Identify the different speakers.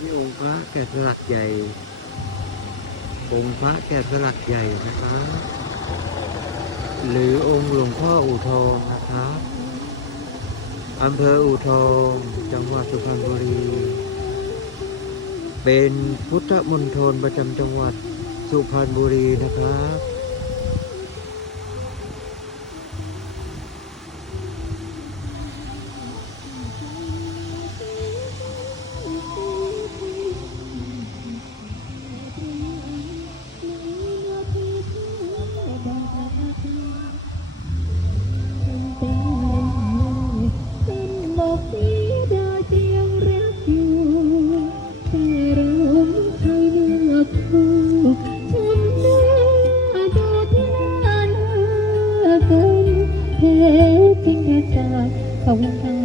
Speaker 1: นี่องค์พระแกะสลักใหญ่ องค์พระแกะสลักใหญ่นะครับ หรือองค์หลวงพ่ออู่ทองนะครับอำเภออู่ทองจังหวัดสุพรรณบุรี เป็นพุทธมณฑลประจำจังหวัดสุพรรณบุรีนะครับ
Speaker 2: เพื่อจริงกระจายขอบคุณค่ะ